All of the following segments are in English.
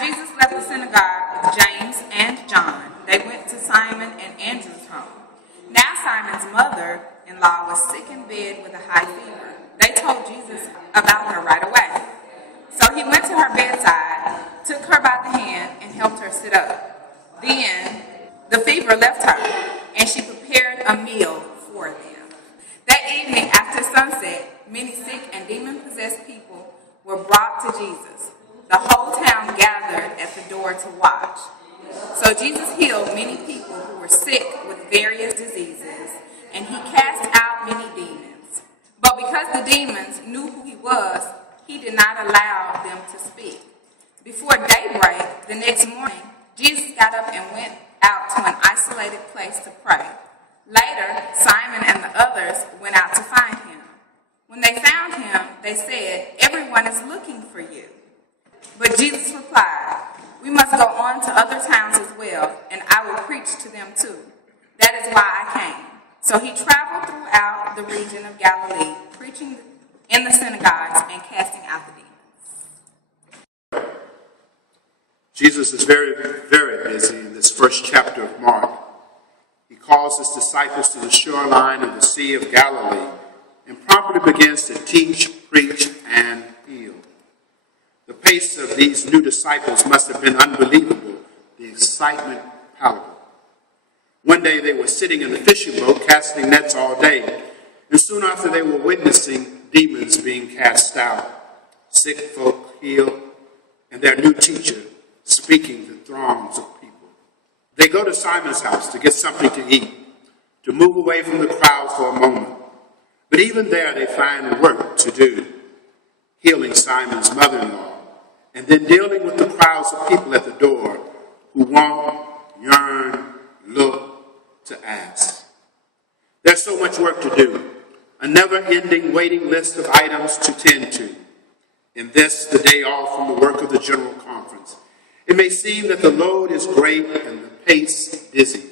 Jesus left the synagogue with James and John, they went to Simon and Andrew's home. Now Simon's mother-in-law was sick in bed with a high fever. They told Jesus about her right away. So he went to her bedside, took her by the hand, and helped her sit up. Then the fever left her, and she prepared a meal for them. That evening, after sunset, many sick and demon-possessed people were brought to Jesus. The whole town gathered at the door to watch. So Jesus healed many people who were sick with various diseases, and he cast out many demons. But because the demons knew who he was, he did not allow them to speak. Before daybreak the next morning, Jesus got up and went out to an isolated place to pray. Later, Simon and the others went out to find him. When they found him, they said, "Everyone is looking for you." But Jesus replied, "We must go on to other towns as well, and I will preach to them too. That is why I came." So he traveled throughout the region of Galilee, preaching in the synagogues and casting out the demons. Jesus is very, very busy in this first chapter of Mark. He calls his disciples to the shoreline of the Sea of Galilee and promptly begins to teach, preach, and heal. The pace of these new disciples must have been unbelievable, the excitement palpable. One day they were sitting in the fishing boat casting nets all day, and soon after they were witnessing demons being cast out, sick folk healed, and their new teacher speaking to throngs of people. They go to Simon's house to get something to eat, to move away from the crowd for a moment. But even there they find work to do, healing Simon's mother-in-law, and then dealing with the crowds of people at the door who want, yearn, look, to ask. There's so much work to do, a never-ending waiting list of items to tend to. In this, the day off from the work of the General Conference, it may seem that the load is great and the pace dizzy.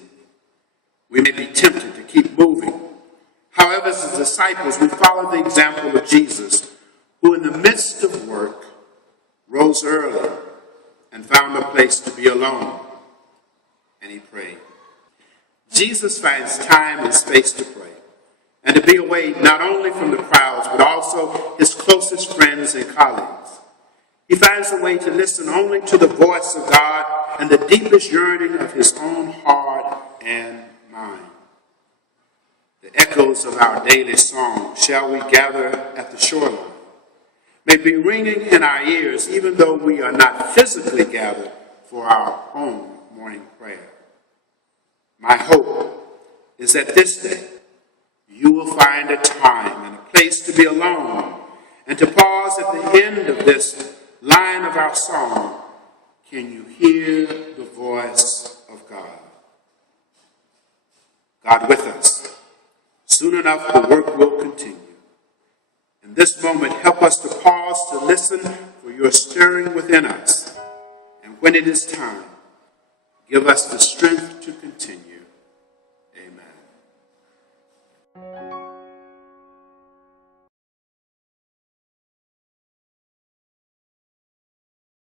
We may be tempted to keep moving. However, as the disciples, we follow the example of Jesus, who in the midst of work rose early and found a place to be alone, and he prayed. Jesus finds time and space to pray and to be away not only from the crowds, but also his closest friends and colleagues. He finds a way to listen only to the voice of God and the deepest yearning of his own heart and mind. The echoes of our daily song, "Shall We Gather at the Shoreline?" may be ringing in our ears, even though we are not physically gathered for our own morning prayer. My hope is that this day you will find a time and a place to be alone and to pause at the end of this line of our song. Can you hear the voice of God? God with us. Soon enough, the work will continue. In this moment, help us to pause to listen for your stirring within us. And when it is time, give us the strength to continue.